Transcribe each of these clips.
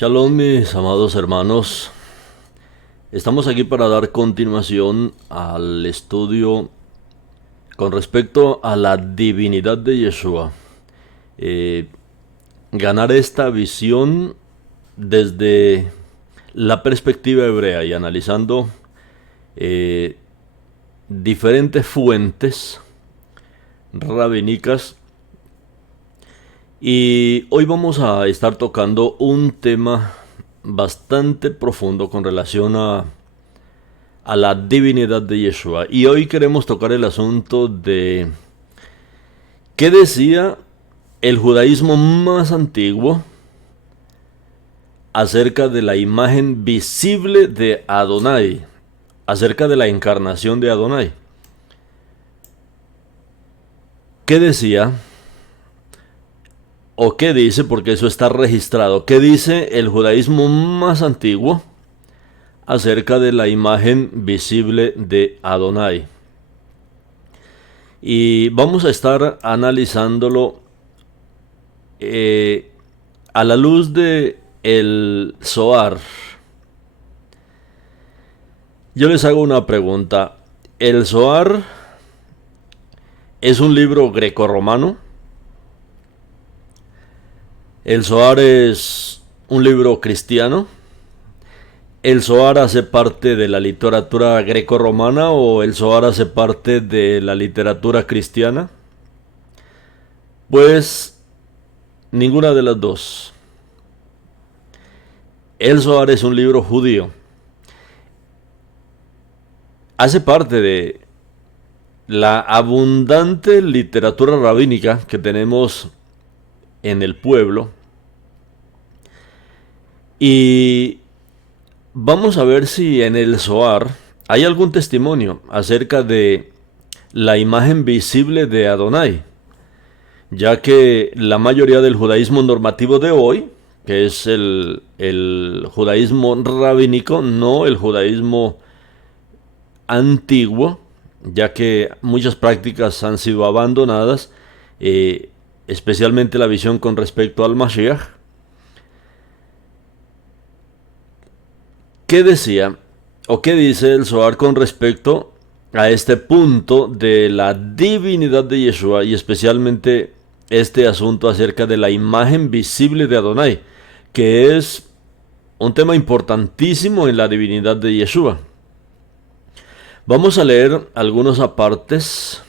Shalom, mis amados hermanos. Estamos aquí para dar continuación al estudio con respecto a la divinidad de Yeshua. Ganar esta visión desde la perspectiva hebrea y analizando diferentes fuentes rabínicas. Y hoy vamos a estar tocando un tema bastante profundo con relación a la divinidad de Yeshua. Y hoy queremos tocar el asunto de qué decía el judaísmo más antiguo acerca de la imagen visible de Adonai, acerca de la encarnación de Adonai. ¿Qué decía? ¿O qué dice? Porque eso está registrado. ¿Qué dice el judaísmo más antiguo acerca de la imagen visible de Adonai? Y vamos a estar analizándolo a la luz de el Zohar. Yo les hago una pregunta. ¿El Zohar es un libro grecorromano? ¿El Zohar es un libro cristiano? ¿El Zohar hace parte de la literatura grecorromana o el Zohar hace parte de la literatura cristiana? Pues ninguna de las dos. El Zohar es un libro judío. Hace parte de la abundante literatura rabínica que tenemos en el pueblo. Y vamos a ver si en el Zohar hay algún testimonio acerca de la imagen visible de Adonai, ya que la mayoría del judaísmo normativo de hoy, que es el judaísmo rabínico, no el judaísmo antiguo, ya que muchas prácticas han sido abandonadas, especialmente la visión con respecto al Mashiach. ¿Qué decía o qué dice el Zohar con respecto a este punto de la divinidad de Yeshua y especialmente este asunto acerca de la imagen visible de Adonai, que es un tema importantísimo en la divinidad de Yeshua? Vamos a leer algunos apartes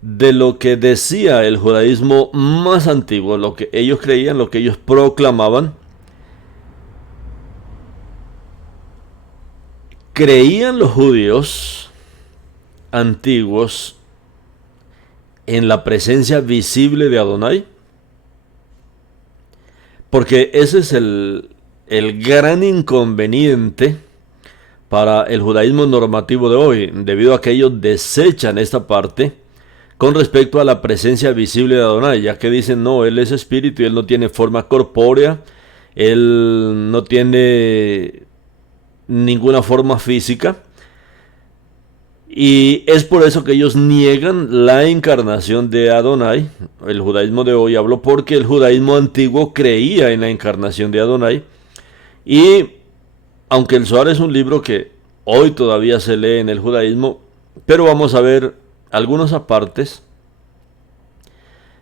de lo que decía el judaísmo más antiguo, lo que ellos creían, lo que ellos proclamaban. ¿Creían los judíos antiguos en la presencia visible de Adonai? Porque ese es el gran inconveniente para el judaísmo normativo de hoy, debido a que ellos desechan esta parte con respecto a la presencia visible de Adonai, ya que dicen, no, Él es espíritu y Él no tiene forma corpórea, Él no tiene ninguna forma física, y es por eso que ellos niegan la encarnación de Adonai. El judaísmo de hoy habló porque el judaísmo antiguo creía en la encarnación de Adonai, y aunque el Zohar es un libro que hoy todavía se lee en el judaísmo, pero vamos a ver algunos apartes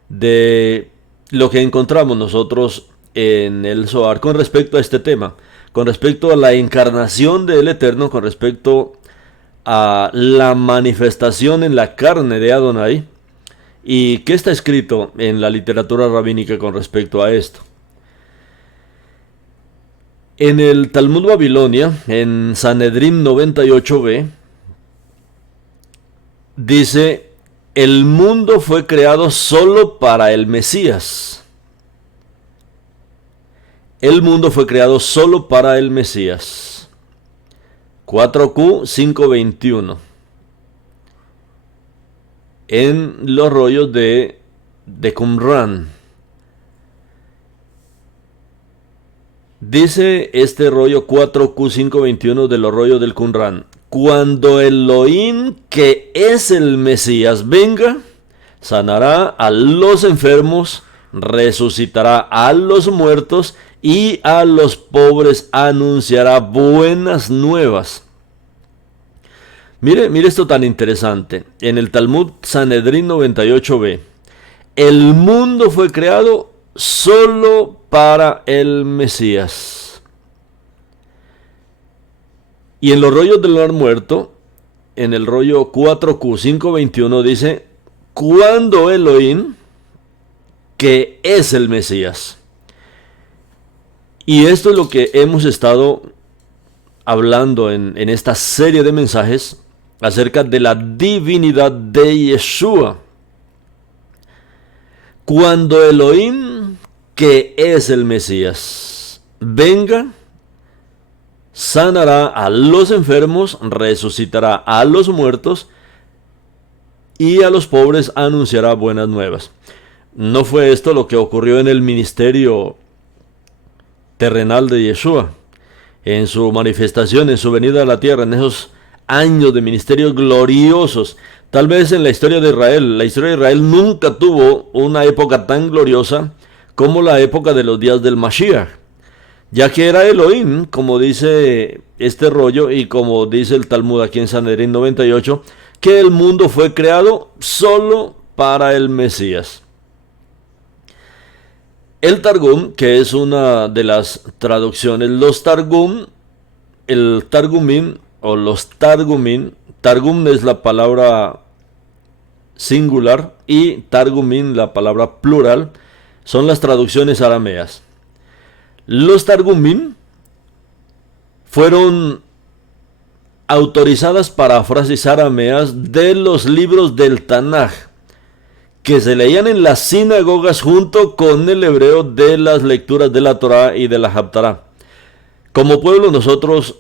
de lo que encontramos nosotros en el Zohar con respecto a este tema, con respecto a la encarnación del Eterno, con respecto a la manifestación en la carne de Adonai, y qué está escrito en la literatura rabínica con respecto a esto. En el Talmud Babilonia, en Sanedrín 98b, dice: el mundo fue creado solo para el Mesías. El mundo fue creado solo para el Mesías. 4Q 521. En los rollos de Qumran. Dice este rollo 4Q 521 de los rollos del Qumran: cuando Elohim, que es el Mesías, venga, sanará a los enfermos, resucitará a los muertos y a los pobres anunciará buenas nuevas. Mire esto tan interesante. En el Talmud Sanedrín 98b, el mundo fue creado solo para el Mesías. Y en los rollos del mar muerto, en el rollo 4Q 521 dice, cuando Elohim, que es el Mesías. Y esto es lo que hemos estado hablando en esta serie de mensajes acerca de la divinidad de Yeshua. Cuando Elohim, que es el Mesías, venga, sanará a los enfermos, resucitará a los muertos y a los pobres anunciará buenas nuevas. ¿No fue esto lo que ocurrió en el ministerio terrenal de Yeshua? En su manifestación, en su venida a la tierra, en esos años de ministerios gloriosos. Tal vez en la historia de Israel, la historia de Israel nunca tuvo una época tan gloriosa como la época de los días del Mashiach, ya que era Elohim, como dice este rollo y como dice el Talmud aquí en Sanedrín 98, que el mundo fue creado solo para el Mesías. El Targum, que es una de las traducciones, los Targum, el Targumín o los Targumín, Targum es la palabra singular y Targumín la palabra plural, son las traducciones arameas. Los Targumín fueron autorizadas parafrases arameas de los libros del Tanaj, que se leían en las sinagogas junto con el hebreo de las lecturas de la Torá y de la Haftará. Como pueblo nosotros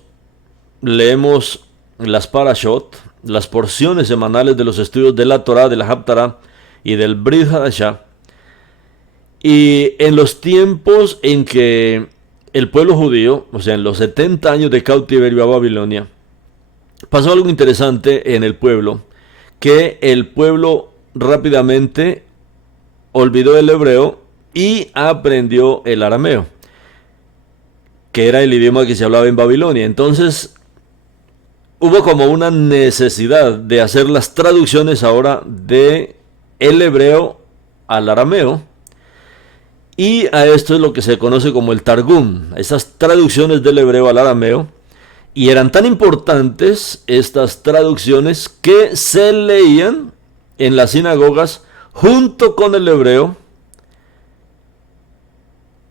leemos las Parashot, las porciones semanales de los estudios de la Torá, de la Haftará y del Brit Hadashah. Y en los tiempos en que el pueblo judío, o sea, en los 70 años de cautiverio a Babilonia, pasó algo interesante en el pueblo, que el pueblo rápidamente olvidó el hebreo y aprendió el arameo, que era el idioma que se hablaba en Babilonia. Entonces hubo como una necesidad de hacer las traducciones ahora de el hebreo al arameo, y a esto es lo que se conoce como el Targum, esas traducciones del hebreo al arameo. Y eran tan importantes estas traducciones que se leían en las sinagogas junto con el hebreo.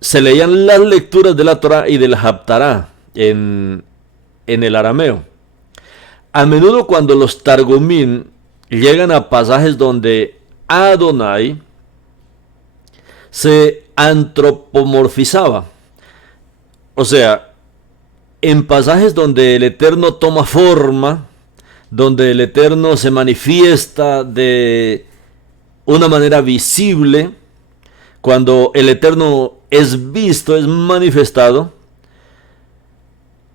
Se leían las lecturas de la Torá y del Haftará en el arameo. A menudo cuando los Targumín llegan a pasajes donde Adonai se antropomorfizaba, o sea, en pasajes donde el Eterno toma forma, donde el Eterno se manifiesta de una manera visible, cuando el Eterno es visto, es manifestado,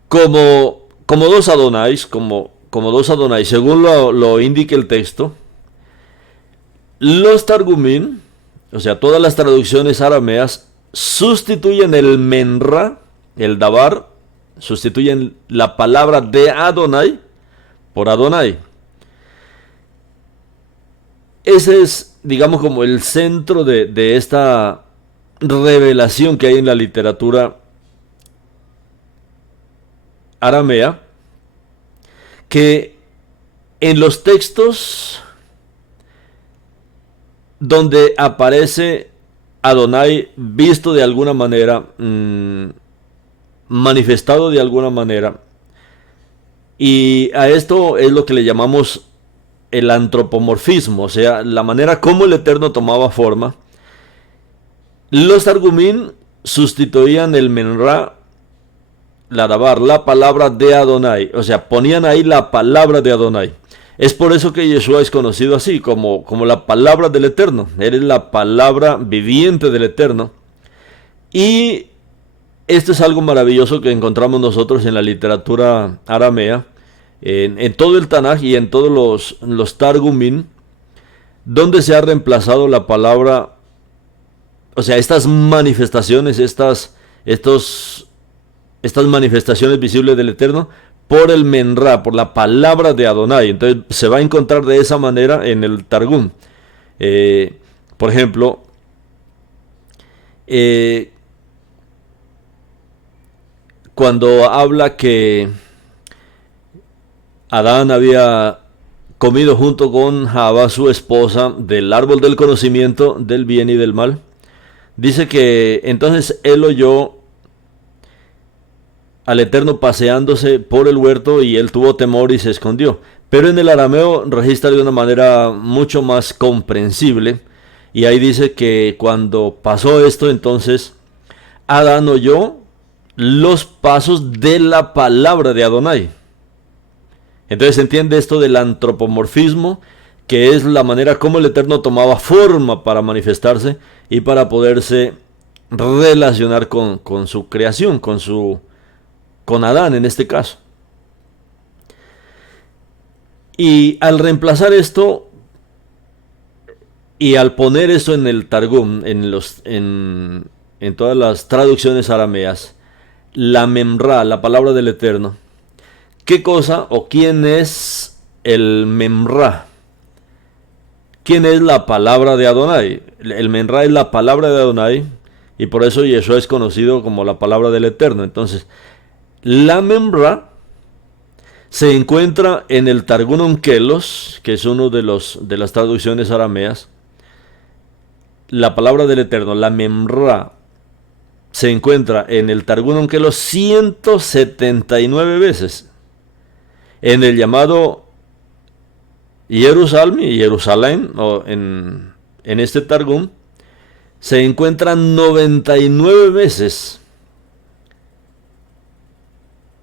como dos Adonais, como dos Adonais, según lo indica el texto. Los Targumín, o sea, todas las traducciones arameas, sustituyen el menra, el dabar, sustituyen la palabra de Adonai por Adonai. Ese es, digamos, como el centro de esta revelación que hay en la literatura aramea, que en los textos donde aparece Adonai visto de alguna manera, manifestado de alguna manera, y a esto es lo que le llamamos el antropomorfismo, o sea, la manera como el Eterno tomaba forma. Los Targumín sustituían el menra, la dabar, la palabra de Adonai, o sea, ponían ahí la palabra de Adonai. Es por eso que Yeshua es conocido así, como la palabra del Eterno. Él es la palabra viviente del Eterno. Y esto es algo maravilloso que encontramos nosotros en la literatura aramea, en todo el Tanaj y en todos los Targumín, donde se ha reemplazado la palabra, o sea, estas manifestaciones, estas manifestaciones visibles del Eterno, por el Menra, por la palabra de Adonai. Entonces se va a encontrar de esa manera en el Targum. Por ejemplo, cuando habla que Adán había comido junto con Jabá, su esposa, del árbol del conocimiento del bien y del mal, dice que entonces él oyó al Eterno paseándose por el huerto y él tuvo temor y se escondió. Pero en el arameo registra de una manera mucho más comprensible, y ahí dice que cuando pasó esto, entonces Adán oyó los pasos de la palabra de Adonai. Entonces se entiende esto del antropomorfismo, que es la manera como el Eterno tomaba forma para manifestarse y para poderse relacionar con su creación, con Adán en este caso. Y al reemplazar esto y al poner esto en el Targum, en todas las traducciones arameas, la Memra, la palabra del Eterno, ¿qué cosa o quién es el Memra? ¿Quién es la palabra de Adonai? El Memra es la palabra de Adonai, y por eso Yeshua es conocido como la palabra del Eterno. Entonces, la Memra se encuentra en el Targum Onkelos, que es uno de las traducciones arameas. La palabra del Eterno, la Memra, se encuentra en el Targum Onkelos 179 veces. En el llamado Jerusalén, o en este Targum, se encuentran 99 veces.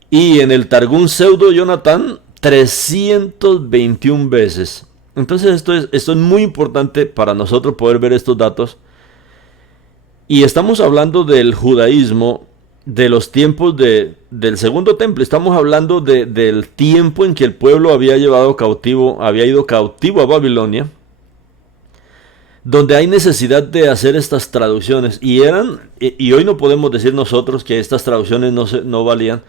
Y en el Targum Pseudo Jonathan, 321 veces. Entonces esto es muy importante para nosotros poder ver estos datos. Y estamos hablando del judaísmo, de los tiempos del segundo templo. Estamos hablando del tiempo en que el pueblo había ido cautivo a Babilonia, donde hay necesidad de hacer estas traducciones. Y hoy no podemos decir nosotros que estas traducciones no valían,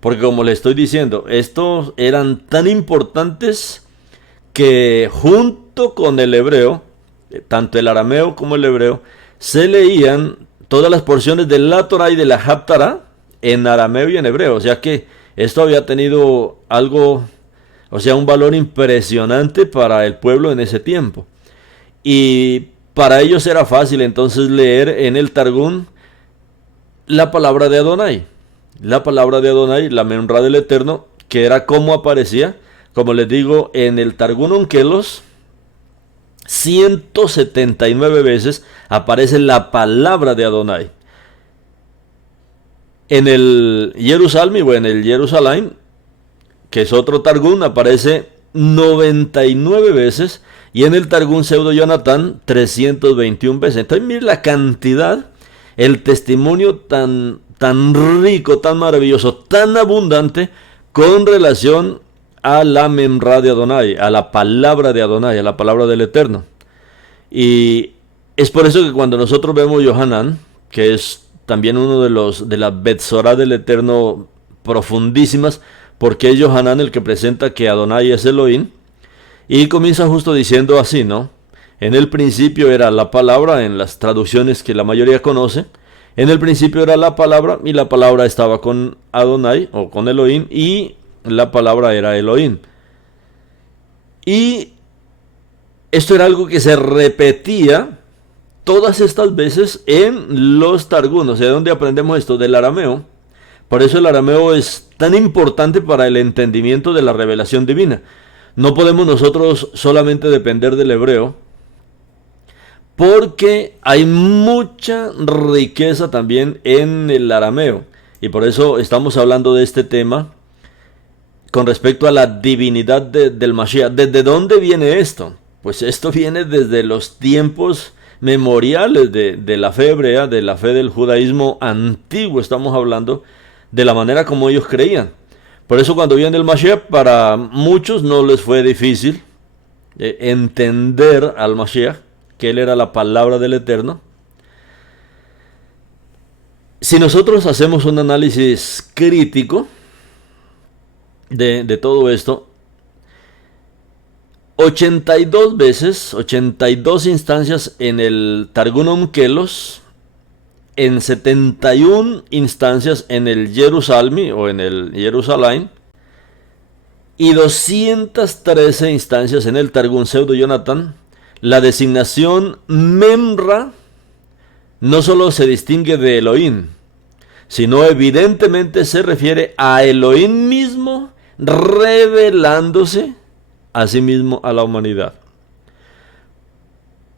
porque como le estoy diciendo, estos eran tan importantes que junto con el hebreo, tanto el arameo como el hebreo, se leían todas las porciones de la Torah y de la Haftarah en arameo y en hebreo. O sea que esto había tenido un valor impresionante para el pueblo en ese tiempo. Y para ellos era fácil entonces leer en el Targum la palabra de Adonai. La palabra de Adonai, la Memra del Eterno, que era como aparecía, como les digo, en el Targum Onkelos, 179 veces aparece la palabra de Adonai. En el Jerusalén, o en el Jerusalén, que es otro Targum, aparece 99 veces, y en el Targum Pseudo Jonathan 321 veces. Entonces mire la cantidad, el testimonio tan rico, tan maravilloso, tan abundante con relación a la Memra de Adonai, a la palabra de Adonai, a la palabra del Eterno. Y es por eso que cuando nosotros vemos Yohanan, que es también uno de las Betzorah del Eterno profundísimas, porque es Yohanan el que presenta que Adonai es Elohim, y comienza justo diciendo así, ¿no? En el principio era la palabra, en las traducciones que la mayoría conoce. En el principio era la palabra, y la palabra estaba con Adonai, o con Elohim, y la palabra era Elohim. Y esto era algo que se repetía todas estas veces en los Targum. O sea, ¿de dónde aprendemos esto? Del arameo. Por eso el arameo es tan importante para el entendimiento de la revelación divina. No podemos nosotros solamente depender del hebreo, porque hay mucha riqueza también en el arameo. Y por eso estamos hablando de este tema con respecto a la divinidad del Mashiach. ¿Desde dónde viene esto? Pues esto viene desde los tiempos memoriales de la fe hebrea, de la fe del judaísmo antiguo. Estamos hablando de la manera como ellos creían. Por eso cuando viene el Mashiach, para muchos no les fue difícil entender al Mashiach, que él era la palabra del Eterno. Si nosotros hacemos un análisis crítico de todo esto, 82 veces, 82 instancias en el Targum Kelos, en 71 instancias en el Jerusalmi o en el Jerusalén, y 213 instancias en el Targum Pseudo Jonathan, la designación Memra no solo se distingue de Elohim, sino evidentemente se refiere a Elohim mismo revelándose a sí mismo a la humanidad.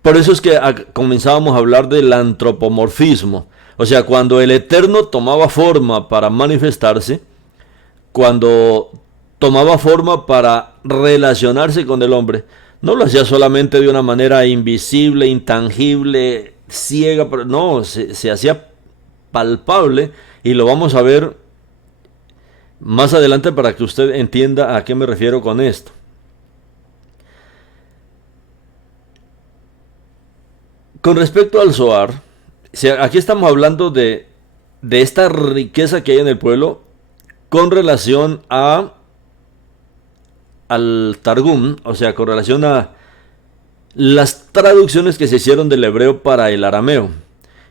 Por eso es que comenzábamos a hablar del antropomorfismo, o sea, cuando el Eterno tomaba forma para manifestarse, cuando tomaba forma para relacionarse con el hombre, no lo hacía solamente de una manera invisible, intangible, ciega, pero no, se hacía palpable, y lo vamos a ver más adelante para que usted entienda a qué me refiero con esto. Con respecto al Zohar, aquí estamos hablando de esta riqueza que hay en el pueblo con relación al Targum, o sea, con relación a las traducciones que se hicieron del hebreo para el arameo.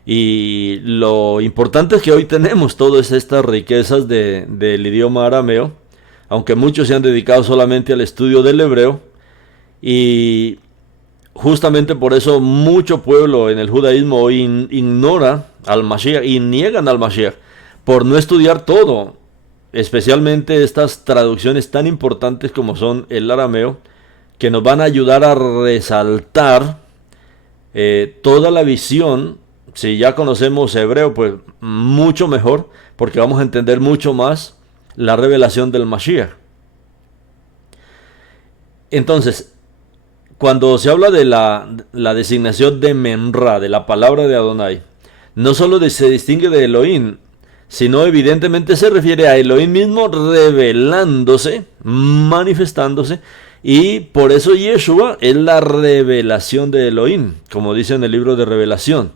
Y lo importante es que hoy tenemos todas estas riquezas del idioma arameo, aunque muchos se han dedicado solamente al estudio del hebreo, y justamente por eso mucho pueblo en el judaísmo hoy ignora al Mashiach y niegan al Mashiach por no estudiar todo, especialmente estas traducciones tan importantes como son el arameo, que nos van a ayudar a resaltar toda la visión. Si ya conocemos hebreo, pues mucho mejor, porque vamos a entender mucho más la revelación del Mashiach. Entonces, cuando se habla de la designación de Memra, de la palabra de Adonai, no solo se distingue de Elohim, sino evidentemente se refiere a Elohim mismo revelándose, manifestándose, y por eso Yeshua es la revelación de Elohim, como dice en el libro de Revelación.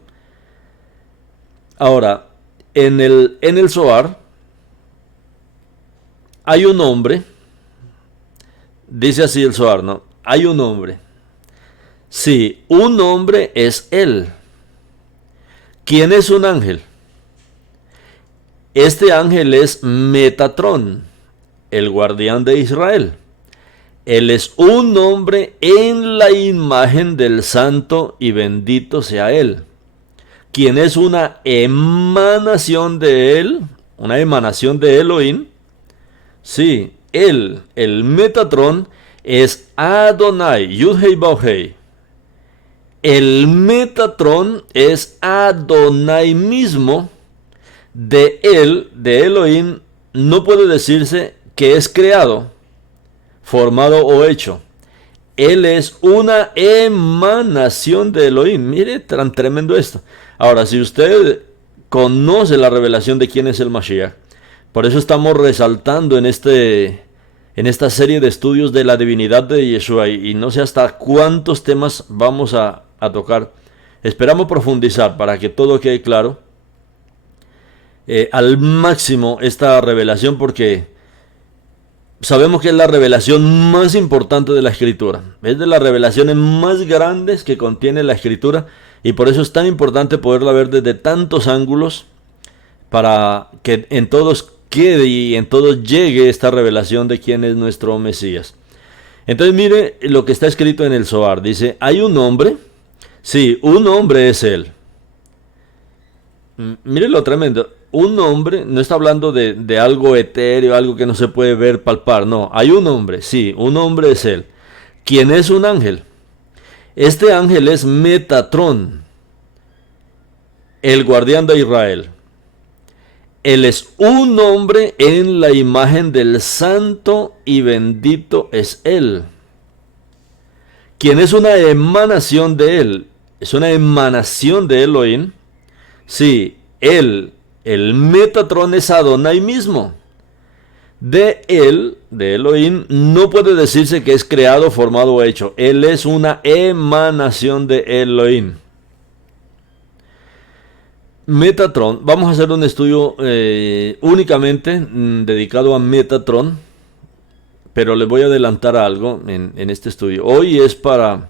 Ahora, en el Zohar hay un hombre, dice así el Zohar, ¿no? Hay un hombre. Sí, un hombre es él. ¿Quién es un ángel? Este ángel es Metatrón, el guardián de Israel. Él es un hombre en la imagen del santo y bendito sea él. Quien es una emanación de él, una emanación de Elohim. Sí, él, el Metatrón, es Adonai, Yud-Hei Bau-Hei. El Metatrón es Adonai mismo. De él, de Elohim, no puede decirse que es creado, formado o hecho. Él es una emanación de Elohim. Mire, tan tremendo esto. Ahora, si usted conoce la revelación de quién es el Mashiach, por eso estamos resaltando en esta serie de estudios de la divinidad de Yeshua, y no sé hasta cuántos temas vamos a tocar. Esperamos profundizar para que todo quede claro al máximo esta revelación, porque sabemos que es la revelación más importante de la Escritura. Es de las revelaciones más grandes que contiene la Escritura, y por eso es tan importante poderla ver desde tantos ángulos, para que en todos quede y en todos llegue esta revelación de quién es nuestro Mesías. Entonces mire lo que está escrito en el Zohar. Dice, hay un hombre, sí, un hombre es él. Mire lo tremendo. Un hombre, no está hablando de algo etéreo, algo que no se puede ver, palpar. No, hay un hombre, sí, un hombre es él. ¿Quién es un ángel? Este ángel es Metatrón, el guardián de Israel. Él es un hombre en la imagen del santo y bendito es él. ¿Quién es una emanación de él? Es una emanación de Elohim. Sí, él, el Metatrón, es Adonai mismo. De él, de Elohim, no puede decirse que es creado, formado o hecho. Él es una emanación de Elohim. Metatron, vamos a hacer un estudio únicamente dedicado a Metatron, pero les voy a adelantar algo en este estudio. Hoy es para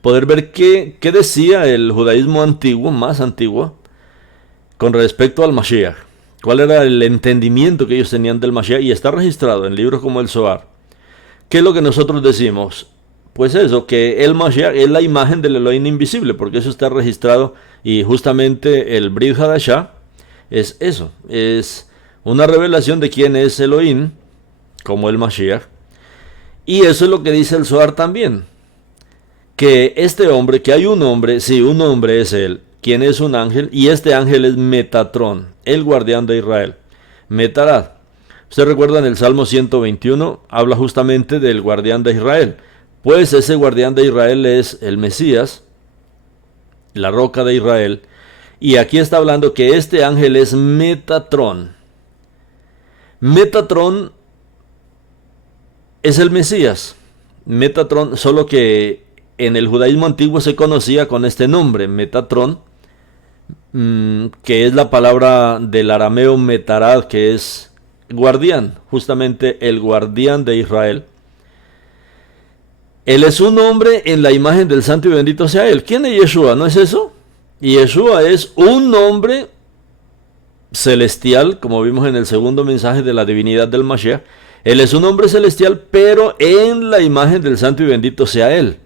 poder ver qué decía el judaísmo antiguo, más antiguo, con respecto al Mashiach. Cuál era el entendimiento que ellos tenían del Mashiach, y está registrado en libros como el Zohar. ¿Qué es lo que nosotros decimos? Pues eso, que el Mashiach es la imagen del Elohim invisible, porque eso está registrado, y justamente el Brit Hadashah es eso, es una revelación de quién es Elohim, como el Mashiach. Y eso es lo que dice el Zohar también, que este hombre, que hay un hombre, sí, un hombre es él, quien es un ángel, y este ángel es Metatron, el guardián de Israel. Metarad. Usted recuerda en el Salmo 121, habla justamente del guardián de Israel. Pues ese guardián de Israel es el Mesías, la roca de Israel. Y aquí está hablando que este ángel es Metatron. Metatron es el Mesías. Metatron, solo que en el judaísmo antiguo se conocía con este nombre, Metatron, que es la palabra del arameo metarad, que es guardián, justamente el guardián de Israel. Él es un hombre en la imagen del santo y bendito sea él. ¿Quién es Yeshua? ¿No es eso? Y Yeshua es un hombre celestial, como vimos en el segundo mensaje de la divinidad del Mashiach. Él es un hombre celestial, pero en la imagen del santo y bendito sea él.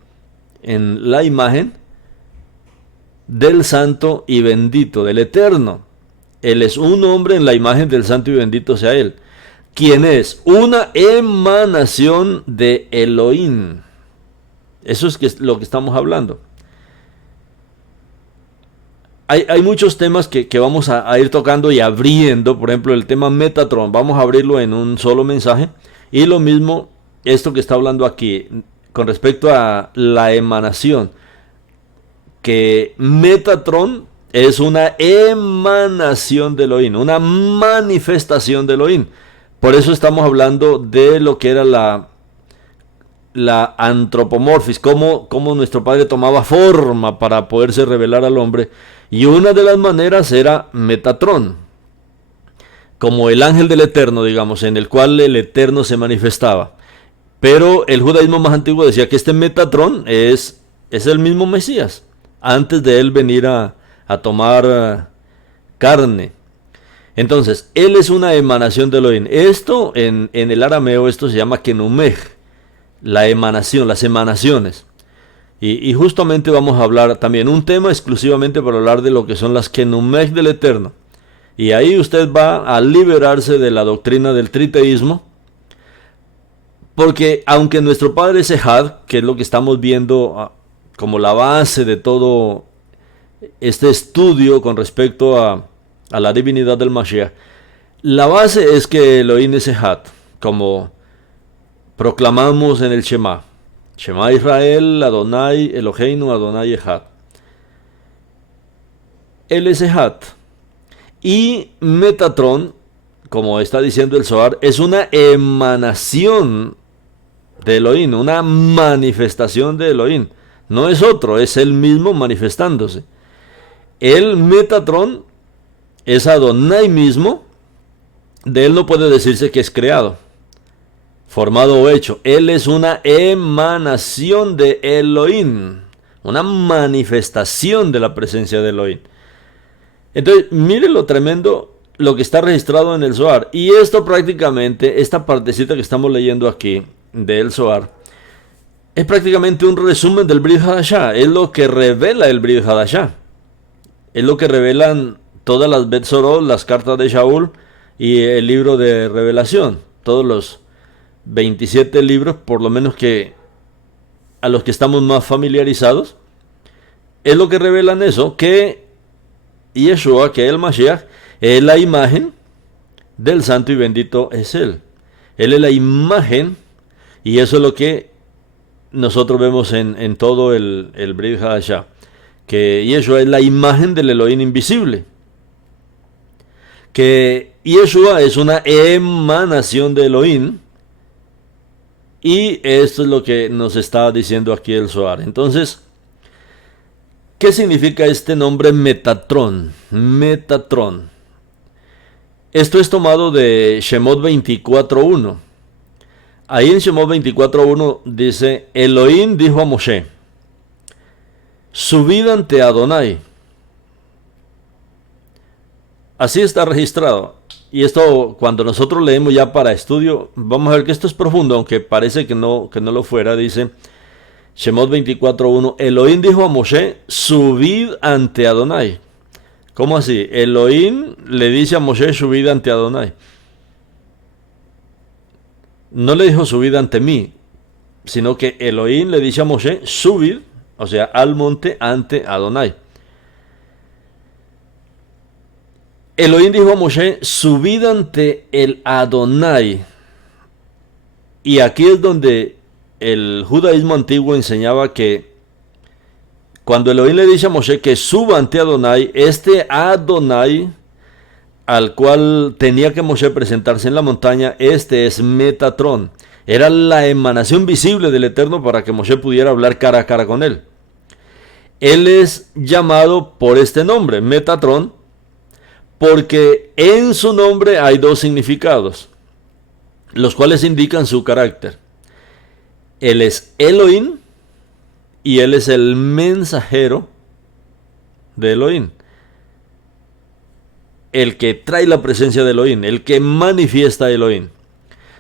En la imagen del santo y bendito, del eterno. Él es un hombre en la imagen del santo y bendito sea él. Quien es una emanación de Elohim. Eso es lo que estamos hablando. Hay muchos temas que vamos a ir tocando y abriendo. Por ejemplo, el tema Metatron. Vamos a abrirlo en un solo mensaje. Y lo mismo, esto que está hablando aquí, con respecto a la emanación. Que Metatron es una emanación de Elohim, una manifestación de Elohim. Por eso estamos hablando de lo que era la antropomorfis, cómo nuestro Padre tomaba forma para poderse revelar al hombre. Y una de las maneras era Metatron, como el ángel del Eterno, digamos, en el cual el Eterno se manifestaba. Pero el judaísmo más antiguo decía que este Metatron es el mismo Mesías, antes de él venir a tomar carne. Entonces, él es una emanación de Elohim. Esto en el arameo, esto se llama kenumej, la emanación, las emanaciones. Y justamente vamos a hablar también un tema exclusivamente para hablar de lo que son las kenumej del Eterno. Y ahí usted va a liberarse de la doctrina del triteísmo, porque aunque nuestro Padre es Ejad, que es lo que estamos viendo como la base de todo este estudio con respecto a la divinidad del Mashiach, la base es que Elohim es Ejad, como proclamamos en el Shema. Shema Israel, Adonai Eloheinu, Adonai Ejad. Él es Ejad. Y Metatron, como está diciendo el Zohar, es una emanación de Elohim, una manifestación de Elohim. No es otro, es él mismo manifestándose. El Metatron es Adonai mismo. De él no puede decirse que es creado, formado o hecho. Él es una emanación de Elohim, una manifestación de la presencia de Elohim. Entonces, mire lo tremendo, lo que está registrado en el Zohar. Y esto prácticamente, esta partecita que estamos leyendo aquí del Zohar, es prácticamente un resumen del Brit Hadashah. Es lo que revela el Brit Hadashah. Es lo que revelan todas las Bet Zorot, las cartas de Shaul y el libro de Revelación. Todos los 27 libros, por lo menos que a los que estamos más familiarizados, es lo que revelan eso, que Yeshua, que el Mashiach, es la imagen del santo y bendito es él. Él es la imagen, y eso es lo que nosotros vemos en todo el Brit Hadashah, que Yeshua es la imagen del Elohim invisible, que Yeshua es una emanación de Elohim. Y esto es lo que nos está diciendo aquí el Zohar. Entonces, ¿Qué significa este nombre Metatron? Metatron. Esto es tomado de Shemot 24.1. Ahí en Shemot 24.1 dice, Elohim dijo a Moshe, subid ante Adonai. Así está registrado. Y esto, cuando nosotros leemos ya para estudio, vamos a ver que esto es profundo, aunque parece que no lo fuera. Dice Shemot 24.1, Elohim dijo a Moshe, subid ante Adonai. ¿Cómo así? Elohim le dice a Moshe, subid ante Adonai. No le dijo subid ante mí, sino que Elohim le dice a Moshe, subid, o sea, al monte ante Adonai. Elohim dijo a Moshe, subid ante el Adonai. Y aquí es donde el judaísmo antiguo enseñaba que cuando Elohim le dice a Moshe que suba ante Adonai, este Adonai al cual tenía que Moshe presentarse en la montaña, este es Metatron. Era la emanación visible del Eterno para que Moshe pudiera hablar cara a cara con él. Él es llamado por este nombre, Metatron, porque en su nombre hay dos significados, los cuales indican su carácter. Él es Elohim y él es el mensajero de Elohim. El que trae la presencia de Elohim, el que manifiesta a Elohim.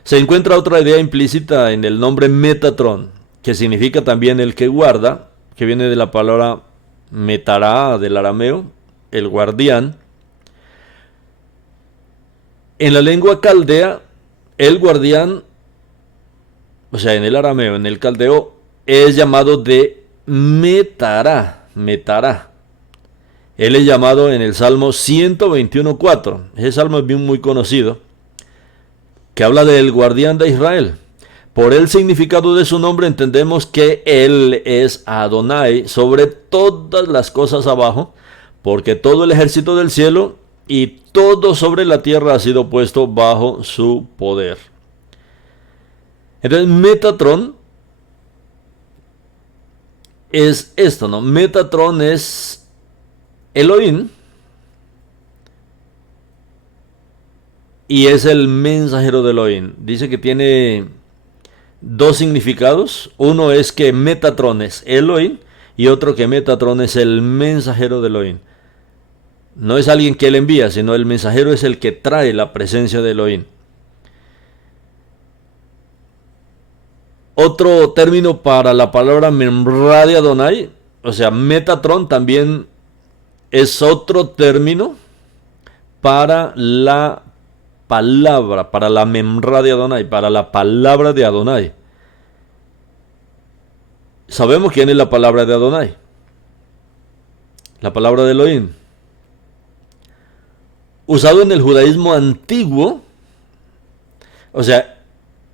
Se encuentra otra idea implícita en el nombre Metatron, que significa también el que guarda, que viene de la palabra metará del arameo, el guardián. En la lengua caldea, el guardián, o sea, en el arameo, en el caldeo, es llamado de metará, metará. Él es llamado en el Salmo 121.4. Ese salmo es bien muy conocido, que habla del guardián de Israel. Por el significado de su nombre entendemos que Él es Adonai sobre todas las cosas abajo, porque todo el ejército del cielo y todo sobre la tierra ha sido puesto bajo su poder. Entonces Metatron es esto, ¿no? Metatron es Elohim y es el mensajero de Elohim. Dice que tiene dos significados. Uno es que Metatron es Elohim y otro que Metatron es el mensajero de Elohim. No es alguien que él envía, sino el mensajero es el que trae la presencia de Elohim. Otro término para la palabra Memra de Adonai, o sea, Metatron, también es otro término para la palabra, para la Memra de Adonai, para la palabra de Adonai. Sabemos quién es la palabra de Adonai. La palabra de Elohim. Usado en el judaísmo antiguo, o sea,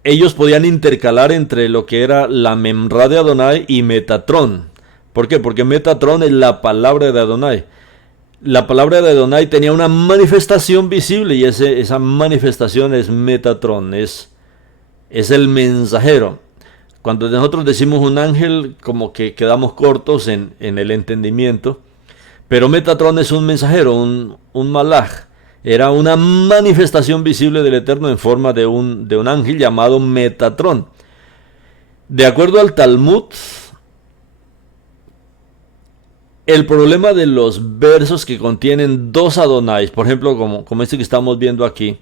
ellos podían intercalar entre lo que era la Memra de Adonai y Metatron. ¿Por qué? Porque Metatron es la palabra de Adonai. La palabra de Adonai tenía una manifestación visible y esa manifestación es Metatron, es el mensajero. Cuando nosotros decimos un ángel, como que quedamos cortos en el entendimiento, pero Metatron es un mensajero, un malaj. Era una manifestación visible del Eterno en forma de un ángel llamado Metatron. De acuerdo al Talmud, el problema de los versos que contienen dos Adonais, por ejemplo, como este que estamos viendo aquí,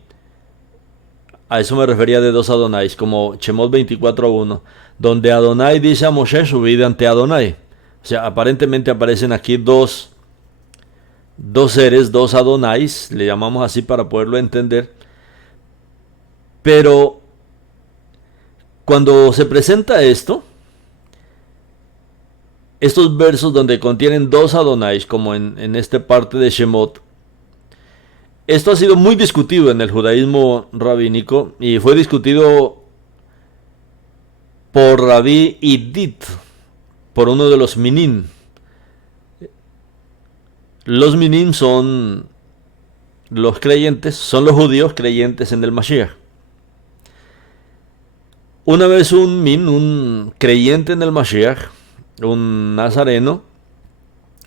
a eso me refería de dos Adonais, como Shemot 24.1, donde Adonai dice a Moshe subid ante Adonai. O sea, aparentemente aparecen aquí dos seres, dos Adonais, le llamamos así para poderlo entender. Pero cuando se presenta estos versos donde contienen dos Adonais, como en esta parte de Shemot, esto ha sido muy discutido en el judaísmo rabínico y fue discutido por Rabí Idit, por uno de los Minim. Los Minim son los creyentes, son los judíos creyentes en el Mashiach. Una vez un creyente en el Mashiach, un nazareno,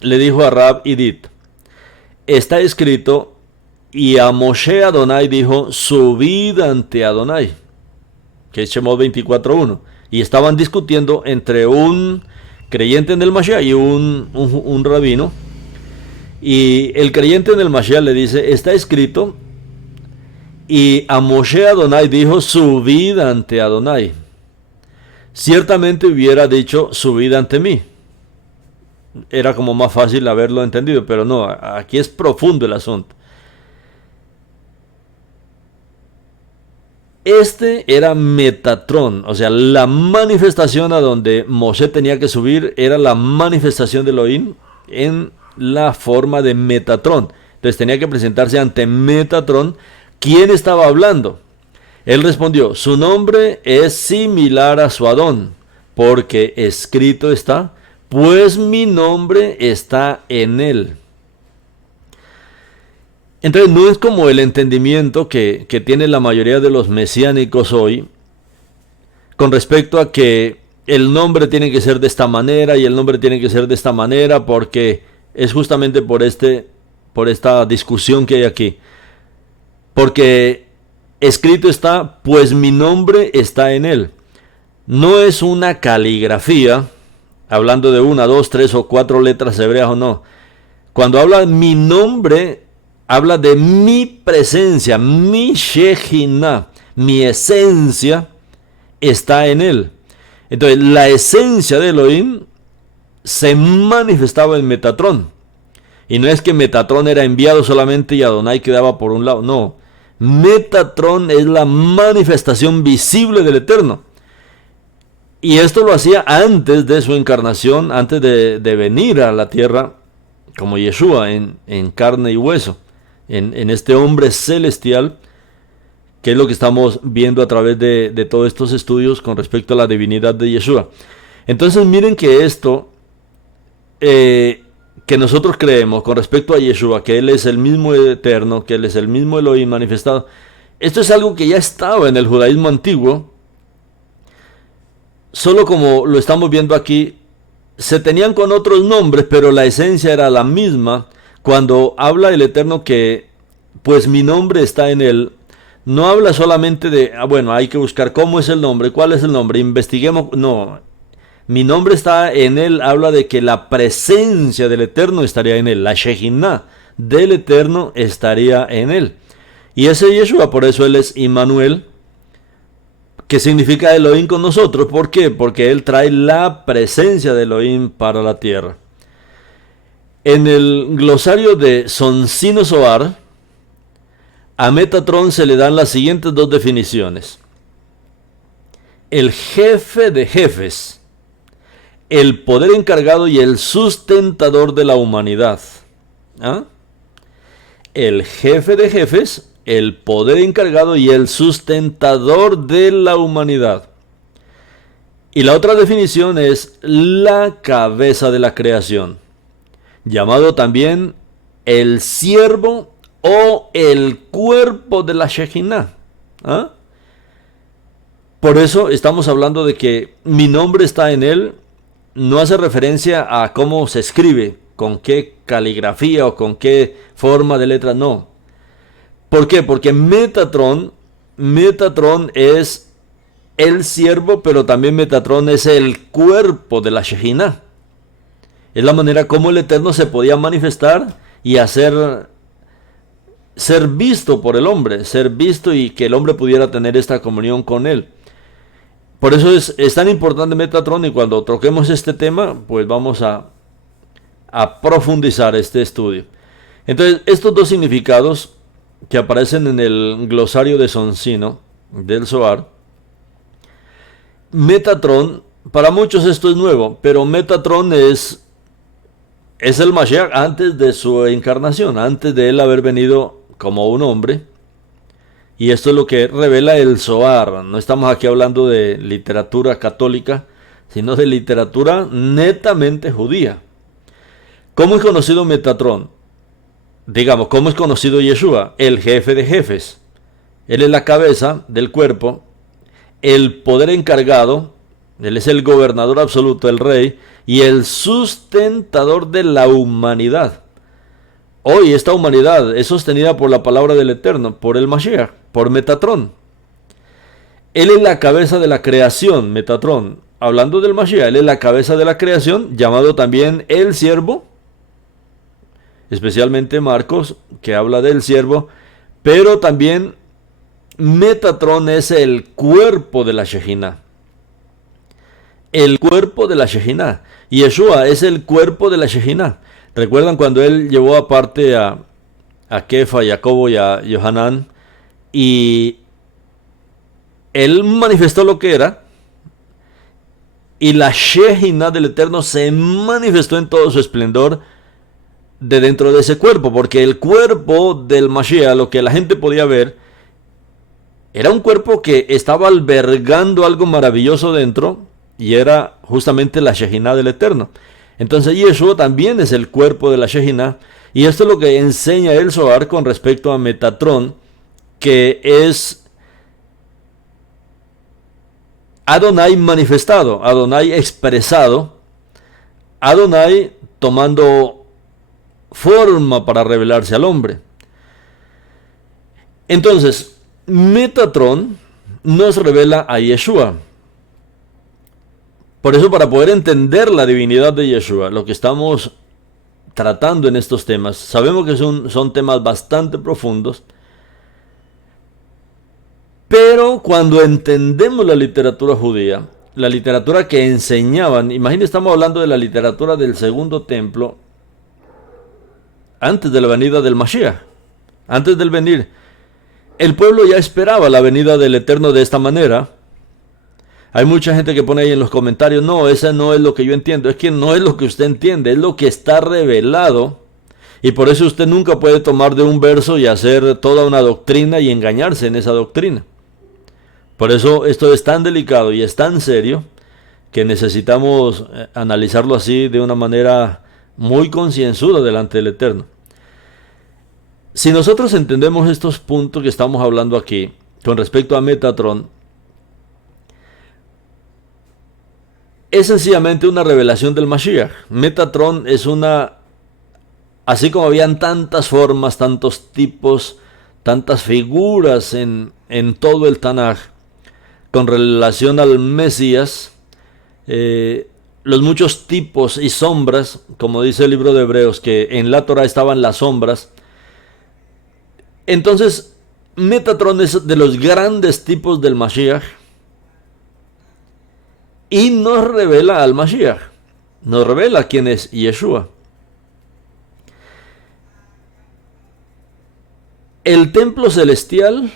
le dijo a Rab Idit, está escrito, y a Moshe Adonai dijo, subid ante Adonai, que es Shemot 24:1. Y estaban discutiendo entre un creyente en el Mashiach y un rabino. Y el creyente en el Mashiach le dice, está escrito, y a Moshe Adonai dijo, subid ante Adonai. Ciertamente hubiera dicho, subid ante mí. Era como más fácil haberlo entendido, pero no, aquí es profundo el asunto. Este era Metatrón, o sea, la manifestación a donde Moshe tenía que subir era la manifestación de Elohim en la forma de Metatrón. Entonces tenía que presentarse ante Metatrón. ¿Quién estaba hablando? Él respondió, su nombre es similar a su Adón, porque escrito está, pues mi nombre está en él. Entonces no es como el entendimiento que tiene la mayoría de los mesiánicos hoy con respecto a que el nombre tiene que ser de esta manera y el nombre tiene que ser de esta manera, porque es justamente por esta discusión que hay aquí. Porque escrito está, pues mi nombre está en él. No es una caligrafía, hablando de 1, 2, 3 o 4 letras hebreas o no. Cuando habla mi nombre, habla de mi presencia, mi Shejinah, mi esencia está en él. Entonces, la esencia de Elohim se manifestaba en Metatrón. Y no es que Metatrón era enviado solamente y Adonai quedaba por un lado, no. Metatrón es la manifestación visible del Eterno. Y esto lo hacía antes de su encarnación, antes de venir a la tierra como Yeshua en carne y hueso, en este hombre celestial, que es lo que estamos viendo a través de todos estos estudios con respecto a la divinidad de Yeshua. Entonces miren que esto que nosotros creemos con respecto a Yeshua, que Él es el mismo eterno, que Él es el mismo Elohim manifestado, esto es algo que ya estaba en el judaísmo antiguo, solo como lo estamos viendo aquí, se tenían con otros nombres, pero la esencia era la misma. Cuando habla el Eterno que, pues mi nombre está en él, no habla solamente de, bueno, hay que buscar cómo es el nombre, cuál es el nombre, investiguemos, no. Mi nombre está en él, habla de que la presencia del Eterno estaría en él, la Shejinah del Eterno estaría en él. Y ese Yeshua, por eso él es Immanuel, que significa Elohim con nosotros. ¿Por qué? Porque él trae la presencia de Elohim para la tierra. En el glosario de Soncino Zohar, a Metatrón se le dan las siguientes dos definiciones. El jefe de jefes, el poder encargado y el sustentador de la humanidad. ¿Ah? El jefe de jefes, el poder encargado y el sustentador de la humanidad. Y la otra definición es la cabeza de la creación, llamado también el siervo o el cuerpo de la Shejinah. ¿Ah? Por eso estamos hablando de que mi nombre está en él. No hace referencia a cómo se escribe, con qué caligrafía o con qué forma de letra, no. ¿Por qué? Porque Metatrón es el siervo, pero también Metatrón es el cuerpo de la Shejinah. Es la manera como el Eterno se podía manifestar y ser visto por el hombre, ser visto y que el hombre pudiera tener esta comunión con él. Por eso es tan importante Metatrón, y cuando toquemos este tema, pues vamos a profundizar este estudio. Entonces, estos dos significados que aparecen en el glosario de Soncino, del Zohar, Metatrón, para muchos esto es nuevo, pero Metatrón es el Mashiach antes de su encarnación, antes de él haber venido como un hombre. Y esto es lo que revela el Zohar. No estamos aquí hablando de literatura católica, sino de literatura netamente judía. ¿Cómo es conocido Metatrón? Digamos, ¿cómo es conocido Yeshua? El jefe de jefes. Él es la cabeza del cuerpo, el poder encargado, Él es el gobernador absoluto, el rey, y el sustentador de la humanidad. Hoy esta humanidad es sostenida por la palabra del Eterno, por el Mashiach, por Metatrón. Él es la cabeza de la creación, Metatrón. Hablando del Mashiach, él es la cabeza de la creación, llamado también el siervo, especialmente Marcos, que habla del siervo, pero también Metatrón es el cuerpo de la Shejina. El cuerpo de la Shejina. Y Yeshua es el cuerpo de la Shejina. ¿Recuerdan cuando él llevó aparte a Kefa, a Jacobo y a Yohanan? Y él manifestó lo que era. Y la Shejina del Eterno se manifestó en todo su esplendor de dentro de ese cuerpo. Porque el cuerpo del Mashiach, lo que la gente podía ver, era un cuerpo que estaba albergando algo maravilloso dentro. Y era justamente la Shejina del Eterno. Entonces Yeshua también es el cuerpo de la Shejina. Y esto es lo que enseña el Zohar con respecto a Metatrón, que es Adonai manifestado, Adonai expresado, Adonai tomando forma para revelarse al hombre. Entonces, Metatrón nos revela a Yeshua. Por eso, para poder entender la divinidad de Yeshua, lo que estamos tratando en estos temas, sabemos que son temas bastante profundos, pero cuando entendemos la literatura judía, la literatura que enseñaban, imagínense, estamos hablando de la literatura del segundo templo, antes de la venida del Mashiach, antes del venir, el pueblo ya esperaba la venida del Eterno de esta manera. Hay mucha gente que pone ahí en los comentarios, no, esa no es lo que yo entiendo. Es que no es lo que usted entiende, es lo que está revelado. Y por eso usted nunca puede tomar de un verso y hacer toda una doctrina y engañarse en esa doctrina. Por eso esto es tan delicado y es tan serio que necesitamos analizarlo así de una manera muy concienzuda delante del Eterno. Si nosotros entendemos estos puntos que estamos hablando aquí con respecto a Metatrón, es sencillamente una revelación del Mashiach. Metatrón es una... Así como habían tantas formas, tantos tipos, tantas figuras en todo el Tanaj con relación al Mesías, los muchos tipos y sombras, como dice el libro de Hebreos, que en la Torah estaban las sombras. Entonces, Metatrón es de los grandes tipos del Mashiach. Y nos revela al Mashiach, nos revela quién es Yeshua. El templo celestial,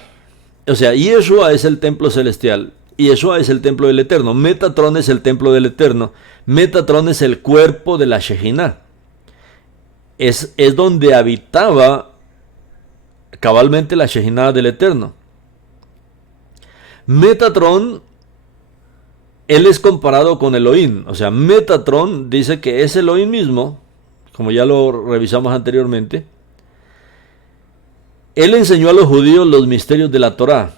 o sea, Yeshua es el templo celestial, Yeshua es el templo del Eterno, Metatrón es el templo del Eterno, Metatrón es el cuerpo de la Shejina. Es donde habitaba cabalmente la Shejina del Eterno. Metatrón, él es comparado con Elohim, o sea, Metatrón dice que es Elohim mismo, como ya lo revisamos anteriormente. Él enseñó a los judíos los misterios de la Torá.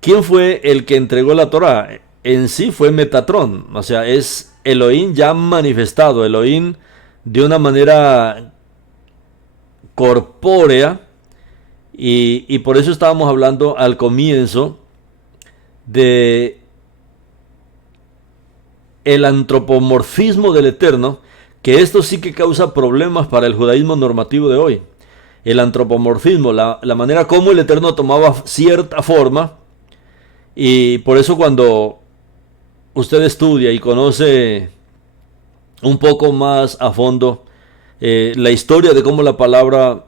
¿Quién fue el que entregó la Torá? En sí fue Metatrón, o sea, es Elohim ya manifestado, Elohim de una manera corpórea, y por eso estábamos hablando al comienzo de el antropomorfismo del Eterno, que esto sí que causa problemas para el judaísmo normativo de hoy. El antropomorfismo, la manera como el Eterno tomaba cierta forma, y por eso cuando usted estudia y conoce un poco más a fondo la historia de cómo la palabra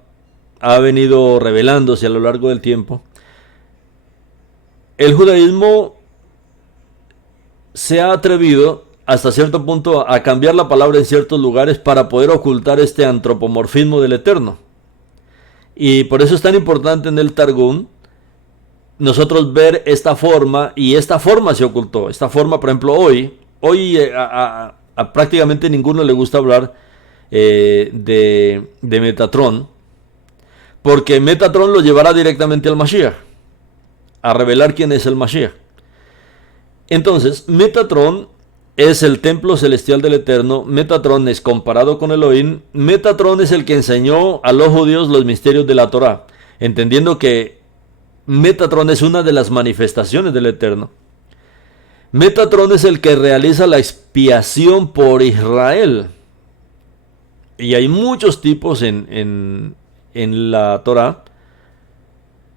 ha venido revelándose a lo largo del tiempo, el judaísmo se ha atrevido hasta cierto punto a cambiar la palabra en ciertos lugares para poder ocultar este antropomorfismo del Eterno. Y por eso es tan importante en el Targum nosotros ver esta forma, y esta forma se ocultó. Esta forma, por ejemplo, hoy a prácticamente ninguno le gusta hablar de Metatrón, porque Metatrón lo llevará directamente al Mashiach, a revelar quién es el Mashiach. Entonces, Metatron es el templo celestial del Eterno. Metatron es comparado con Elohim. Metatron es el que enseñó a los judíos los misterios de la Torá, entendiendo que Metatron es una de las manifestaciones del Eterno. Metatron es el que realiza la expiación por Israel. Y hay muchos tipos en la Torá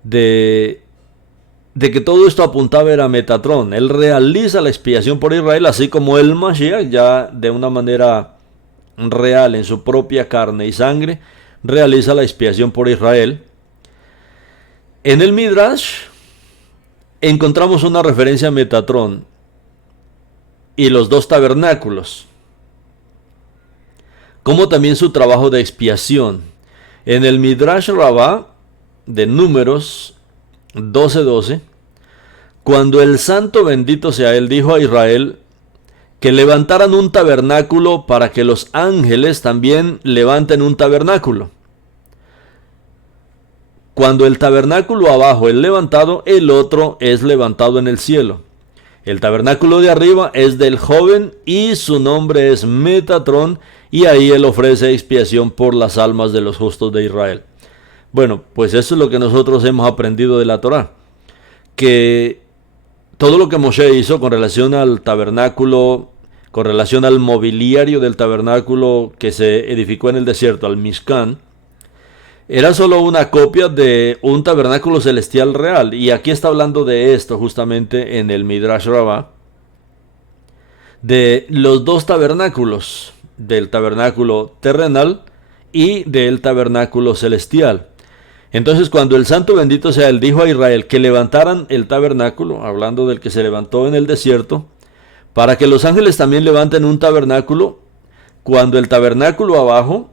de que todo esto apuntaba era Metatron. Él realiza la expiación por Israel, así como el Mashiach, ya de una manera real, en su propia carne y sangre, realiza la expiación por Israel. En el Midrash encontramos una referencia a Metatron y los dos tabernáculos, como también su trabajo de expiación. En el Midrash Rabbah de Números 12:12, cuando el santo bendito sea él dijo a Israel que levantaran un tabernáculo para que los ángeles también levanten un tabernáculo. Cuando el tabernáculo abajo es levantado, el otro es levantado en el cielo. El tabernáculo de arriba es del joven y su nombre es Metatron, y ahí él ofrece expiación por las almas de los justos de Israel. Bueno, pues eso es lo que nosotros hemos aprendido de la Torá, que todo lo que Moshe hizo con relación al tabernáculo, con relación al mobiliario del tabernáculo que se edificó en el desierto, al Mishkan, era solo una copia de un tabernáculo celestial real. Y aquí está hablando de esto justamente en el Midrash Rabbah, de los dos tabernáculos, del tabernáculo terrenal y del tabernáculo celestial. Entonces, cuando el santo bendito sea él dijo a Israel que levantaran el tabernáculo, hablando del que se levantó en el desierto, para que los ángeles también levanten un tabernáculo, cuando el tabernáculo abajo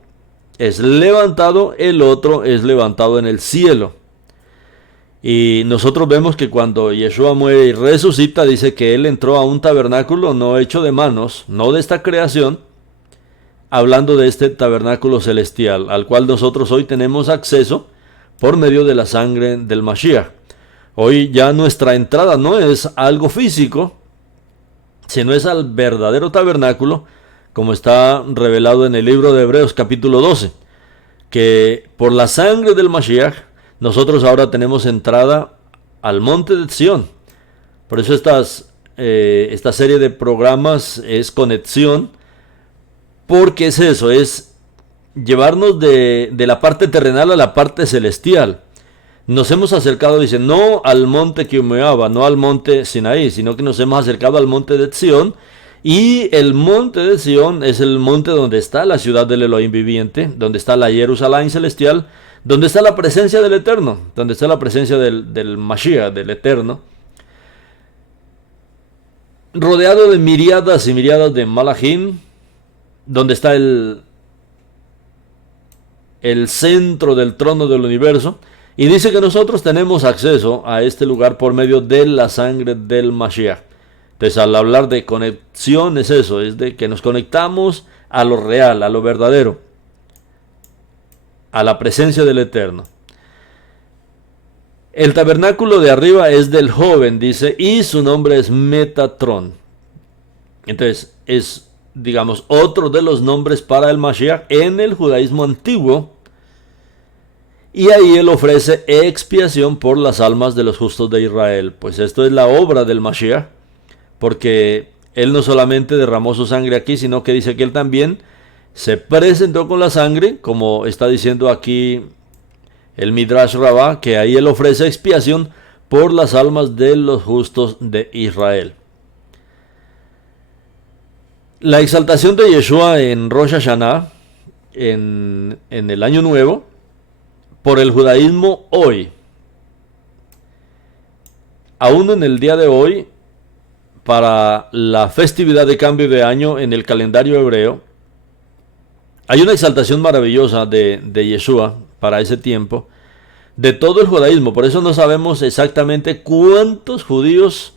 es levantado, el otro es levantado en el cielo. Y nosotros vemos que cuando Yeshua muere y resucita, dice que él entró a un tabernáculo no hecho de manos, no de esta creación, hablando de este tabernáculo celestial, al cual nosotros hoy tenemos acceso por medio de la sangre del Mashiach. Hoy ya nuestra entrada no es algo físico, sino es al verdadero tabernáculo, como está revelado en el libro de Hebreos capítulo 12, que por la sangre del Mashiach nosotros ahora tenemos entrada al monte de Sión. Por eso esta serie de programas es conexión, porque es eso, es llevarnos de la parte terrenal a la parte celestial. Nos hemos acercado, dice, no al monte que humeaba, no al monte Sinaí, sino que nos hemos acercado al monte de Sión. Y el monte de Sión es el monte donde está la ciudad del Elohim viviente, donde está la Jerusalén celestial, donde está la presencia del Eterno, donde está la presencia del Mashiach, del Eterno, rodeado de miriadas y miriadas de malachim, donde está el centro del trono del universo. Y dice que nosotros tenemos acceso a este lugar por medio de la sangre del Mashiach. Entonces, al hablar de conexión es eso, es de que nos conectamos a lo real, a lo verdadero, a la presencia del Eterno. El tabernáculo de arriba es del joven, dice, y su nombre es Metatron. Entonces, es, digamos, otro de los nombres para el Mashiach en el judaísmo antiguo. Y ahí él ofrece expiación por las almas de los justos de Israel. Pues esto es la obra del Mashiach, porque él no solamente derramó su sangre aquí, sino que dice que él también se presentó con la sangre, como está diciendo aquí el Midrash Rabbah, que ahí él ofrece expiación por las almas de los justos de Israel. La exaltación de Yeshua en Rosh Hashanah, en el Año Nuevo, por el judaísmo hoy, aún en el día de hoy, para la festividad de cambio de año en el calendario hebreo, hay una exaltación maravillosa de Yeshua para ese tiempo, de todo el judaísmo. Por eso no sabemos exactamente cuántos judíos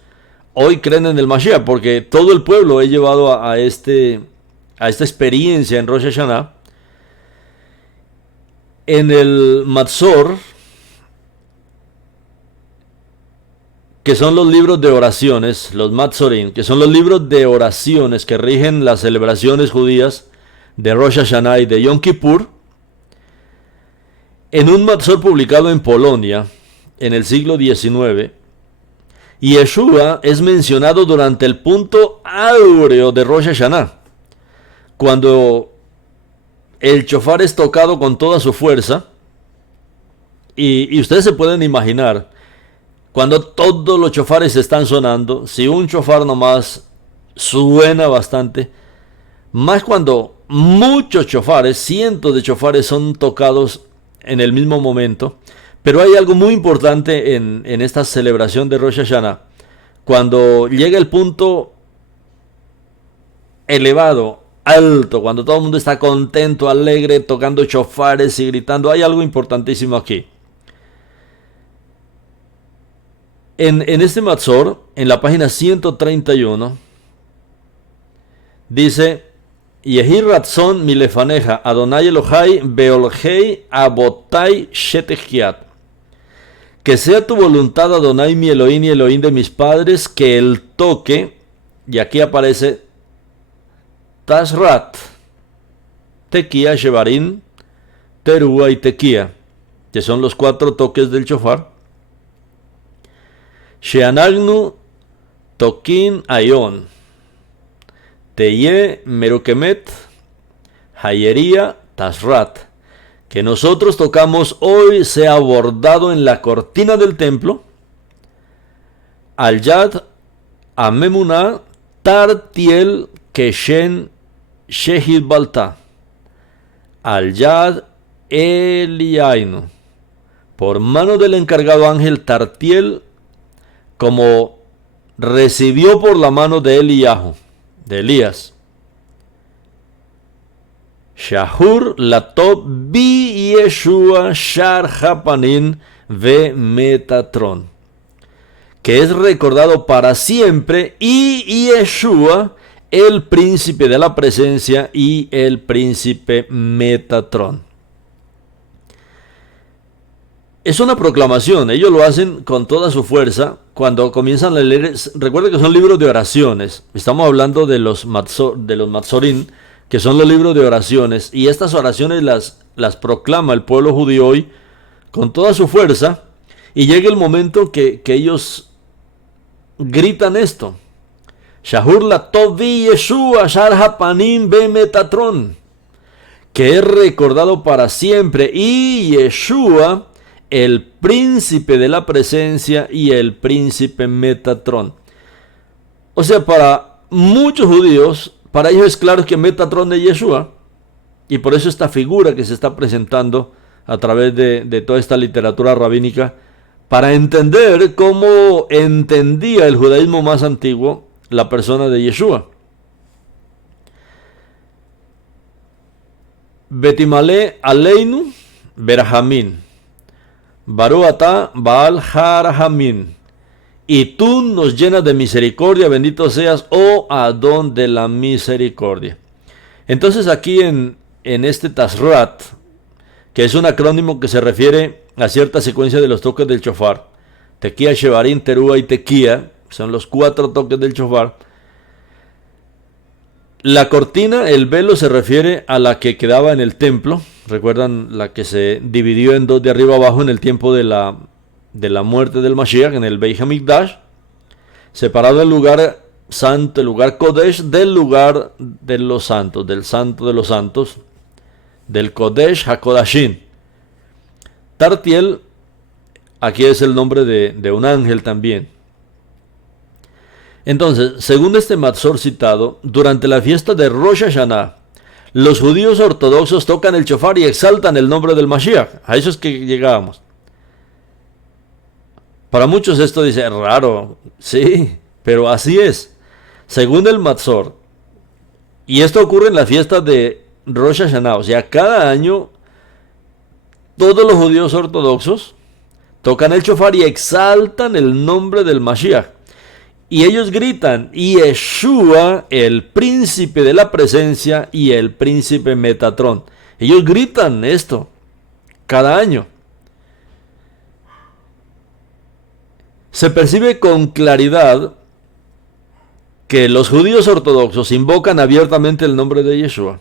hoy creen en el Mashiach, porque todo el pueblo es llevado a esta experiencia en Rosh Hashanah. En el Matzor, que son los libros de oraciones, los Matzorim, que son los libros de oraciones que rigen las celebraciones judías de Rosh Hashanah y de Yom Kippur, en un Matzor publicado en Polonia en el siglo XIX, Yeshua es mencionado durante el punto áureo de Rosh Hashanah, cuando el shofar es tocado con toda su fuerza, y ustedes se pueden imaginar, cuando todos los shofares están sonando, si un shofar nomás suena bastante, más cuando muchos shofares, cientos de shofares son tocados en el mismo momento. Pero hay algo muy importante en esta celebración de Rosh Hashanah. Cuando llega el punto elevado, alto, cuando todo el mundo está contento, alegre, tocando shofares y gritando, hay algo importantísimo aquí. En este Matzor, en la página 131, dice: Yehi ratzon milefaneja Adonai Elohai beolhei abotai shetechiat. Que sea tu voluntad, Adonai, mi Elohim y Elohim de mis padres, que el toque, y aquí aparece Tashrat, Tequía, Shevarim, Terúa y Tequía, que son los 4 toques del shofar. Sheanagnu Tokin Ayon, Teye Merukemet, Hayería Tashrat. Que nosotros tocamos hoy sea bordado en la cortina del templo, al Yad Amemuná Tartiel Keshen Shehid Balta, al Yad Eliainu, por mano del encargado ángel Tartiel, como recibió por la mano de Eliyahu, de Elías. Shahur Latov Bi Yeshua Shar Hapanin Ve Metatron, que es recordado para siempre, y Yeshua, el príncipe de la presencia, y el príncipe Metatron. Es una proclamación, ellos lo hacen con toda su fuerza cuando comienzan a leer. Recuerden que son libros de oraciones, estamos hablando de los Matzorim, que son los libros de oraciones, y estas oraciones las proclama el pueblo judío hoy con toda su fuerza, y llega el momento que ellos gritan esto: Shahur Latov Yeshua Shar Hapanim Be Metatron, que es recordado para siempre, y Yeshua, el príncipe de la presencia, y el príncipe Metatron. O sea, para muchos judíos, para ellos es claro que Metatron es Yeshua, y por eso esta figura que se está presentando a través de toda esta literatura rabínica, para entender cómo entendía el judaísmo más antiguo la persona de Yeshua. Betimale Aleinu Berahamin, Baru Atá Baal Harahamin. Y tú nos llenas de misericordia, bendito seas, oh Adón de la misericordia. Entonces aquí en este Tashrat, que es un acrónimo que se refiere a cierta secuencia de los toques del shofar, Tequía, Shevarim, Terúa y Tequía, son los 4 toques del shofar. La cortina, el velo, se refiere a la que quedaba en el templo. Recuerdan, la que se dividió en 2 de arriba abajo en el tiempo de la muerte del Mashiach, en el Beit HaMikdash, separado el lugar santo, el lugar Kodesh, del lugar de los santos, del santo de los santos, del Kodesh HaKodashim. Tartiel, aquí es el nombre de un ángel también. Entonces, según este Matzor citado, durante la fiesta de Rosh Hashanah, los judíos ortodoxos tocan el shofar y exaltan el nombre del Mashiach. A eso es que llegábamos. Para muchos esto dice raro, sí, pero así es. Según el Matzor, y esto ocurre en la fiesta de Rosh Hashanah, o sea, cada año todos los judíos ortodoxos tocan el shofar y exaltan el nombre del Mashiach. Y ellos gritan: Yeshua, el príncipe de la presencia, y el príncipe Metatron. Ellos gritan esto cada año. Se percibe con claridad que los judíos ortodoxos invocan abiertamente el nombre de Yeshua.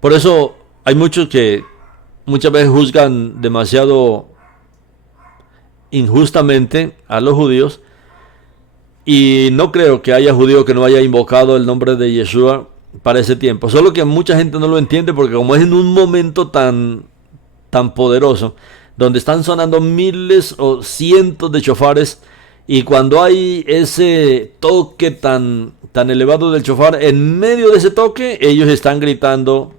Por eso hay muchos que muchas veces juzgan demasiado injustamente a los judíos, y no creo que haya judío que no haya invocado el nombre de Yeshua para ese tiempo. Solo que mucha gente no lo entiende, porque como es en un momento tan poderoso, donde están sonando miles o cientos de chofares, y cuando hay ese toque tan elevado del chofar, en medio de ese toque ellos están gritando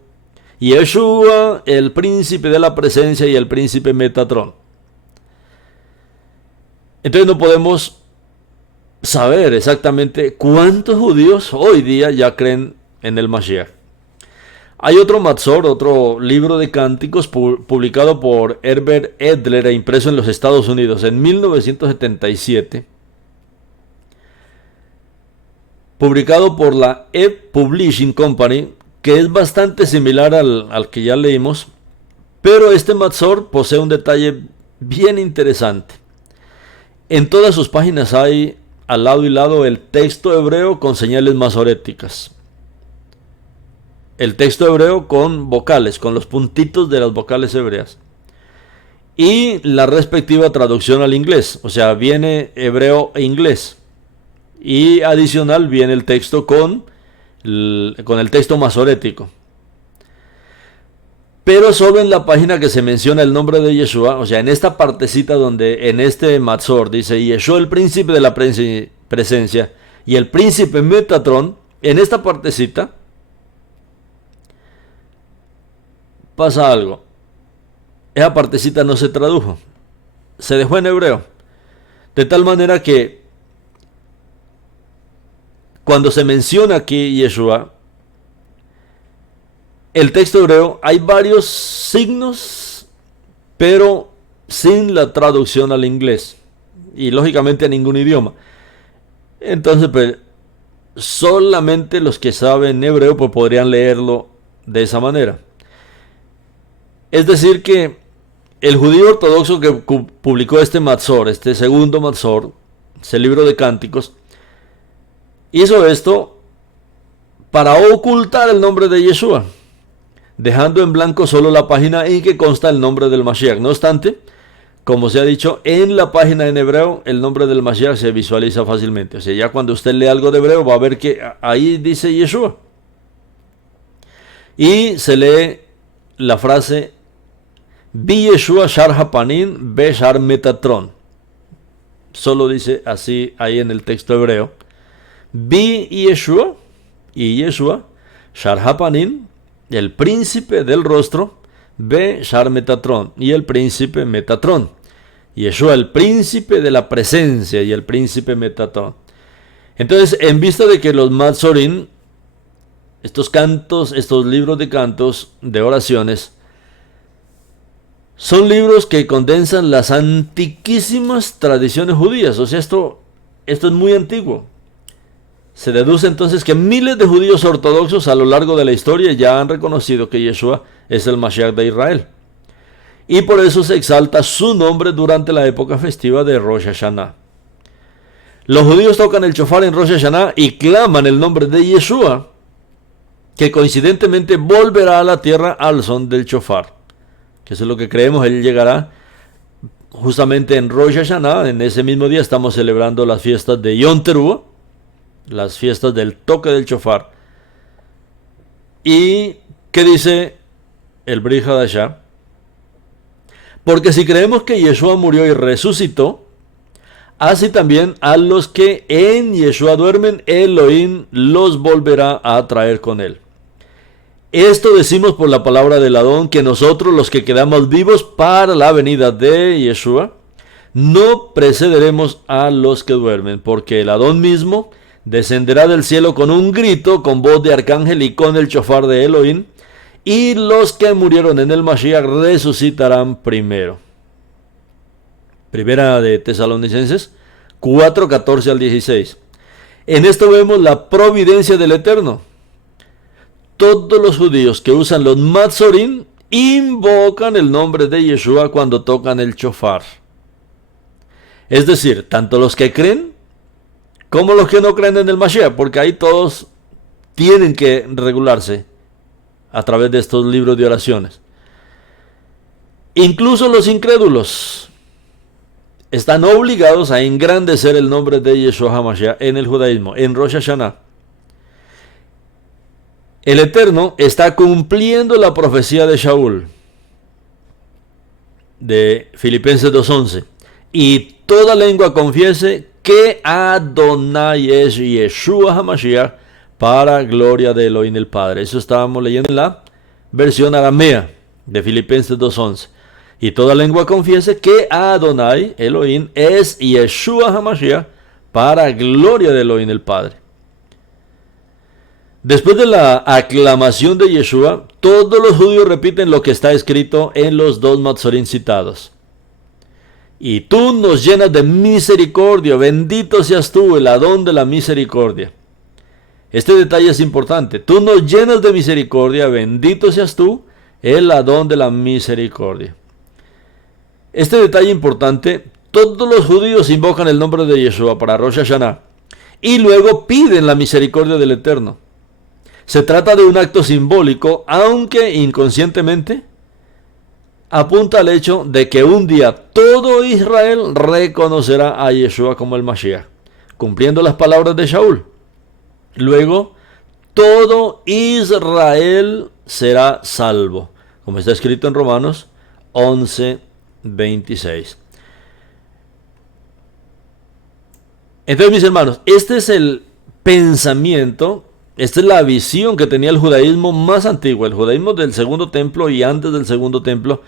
Yeshua, el príncipe de la presencia y el príncipe Metatrón. Entonces no podemos saber exactamente cuántos judíos hoy día ya creen en el Mashiach. Hay otro Matzor, otro libro de cánticos publicado por Herbert Edler e impreso en los Estados Unidos en 1977, publicado por la E-Publishing Company, que es bastante similar al que ya leímos, pero este Matzor posee un detalle bien interesante. En todas sus páginas hay al lado y lado el texto hebreo con señales masoréticas. El texto hebreo con vocales, con los puntitos de las vocales hebreas. Y la respectiva traducción al inglés, o sea, viene hebreo e inglés. Y adicional viene el texto con el texto masorético. Pero solo en la página que se menciona el nombre de Yeshua, o sea, en esta partecita donde en este Matzor dice Yeshua el príncipe de la presencia y el príncipe Metatrón, en esta partecita pasa algo. Esa partecita no se tradujo, se dejó en hebreo, de tal manera que cuando se menciona aquí Yeshua, el texto hebreo, hay varios signos, pero sin la traducción al inglés y lógicamente a ningún idioma. Entonces, pues, solamente los que saben hebreo pues podrían leerlo de esa manera. Es decir que el judío ortodoxo que publicó este Matzor, este segundo Matzor, ese libro de cánticos, hizo esto para ocultar el nombre de Yeshua, dejando en blanco solo la página en que consta el nombre del Mashiach. No obstante, como se ha dicho, en la página en hebreo el nombre del Mashiach se visualiza fácilmente. O sea, ya cuando usted lee algo de hebreo va a ver que ahí dice Yeshua. Y se lee la frase Bi Yeshua Shar Hapanim Be Shar Metatron. Solo dice así ahí en el texto hebreo. Bi Yeshua y Yeshua Shar Hapanim, el príncipe del rostro, Be Shar Metatron, y el príncipe Metatrón. Yeshua, el príncipe de la presencia, y el príncipe Metatrón. Entonces, en vista de que los Matzorim, estos cantos, estos libros de cantos, de oraciones, son libros que condensan las antiquísimas tradiciones judías. O sea, esto es muy antiguo. Se deduce entonces que miles de judíos ortodoxos a lo largo de la historia ya han reconocido que Yeshua es el Mashiach de Israel. Y por eso se exalta su nombre durante la época festiva de Rosh Hashanah. Los judíos tocan el shofar en Rosh Hashanah y claman el nombre de Yeshua, que coincidentemente volverá a la tierra al son del shofar. Que eso es lo que creemos, él llegará justamente en Rosh Hashanah. En ese mismo día estamos celebrando las fiestas de Yom Teruah, las fiestas del toque del shofar. ¿Y qué dice el Brit Hadashah? Porque si creemos que Yeshua murió y resucitó, así también a los que en Yeshua duermen, Elohim los volverá a traer con él. Esto decimos por la palabra del Adón, que nosotros los que quedamos vivos para la venida de Yeshua, no precederemos a los que duermen, porque el Adón mismo descenderá del cielo con un grito, con voz de arcángel y con el shofar de Elohim, y los que murieron en el Mashiach resucitarán primero. Primera de Tesalonicenses 4, 14 al 16. En esto vemos la providencia del Eterno. Todos los judíos que usan los Matzorim invocan el nombre de Yeshua cuando tocan el shofar. Es decir, tanto los que creen como los que no creen en el Mashiach, porque ahí todos tienen que regularse a través de estos libros de oraciones. Incluso los incrédulos están obligados a engrandecer el nombre de Yeshua HaMashiach en el judaísmo, en Rosh Hashanah. El Eterno está cumpliendo la profecía de Shaul, de Filipenses 2:11. Y toda lengua confiese que Adonai es Yeshua HaMashiach, para gloria de Elohim el Padre. Eso estábamos leyendo en la versión aramea de Filipenses 2:11. Y toda lengua confiese que Adonai, Elohim, es Yeshua HaMashiach, para gloria de Elohim el Padre. Después de la aclamación de Yeshua, todos los judíos repiten lo que está escrito en los dos Matzorim citados. Y tú nos llenas de misericordia, bendito seas tú, el Adón de la misericordia. Este detalle es importante. Tú nos llenas de misericordia, bendito seas tú, el Adón de la misericordia. Este detalle importante, todos los judíos invocan el nombre de Yeshua para Rosh Hashanah y luego piden la misericordia del Eterno. Se trata de un acto simbólico, aunque inconscientemente apunta al hecho de que un día todo Israel reconocerá a Yeshua como el Mashiach, cumpliendo las palabras de Shaul. Luego, todo Israel será salvo, como está escrito en Romanos 11:26. Entonces, mis hermanos, este es el pensamiento, esta es la visión que tenía el judaísmo más antiguo, el judaísmo del segundo templo y antes del segundo templo,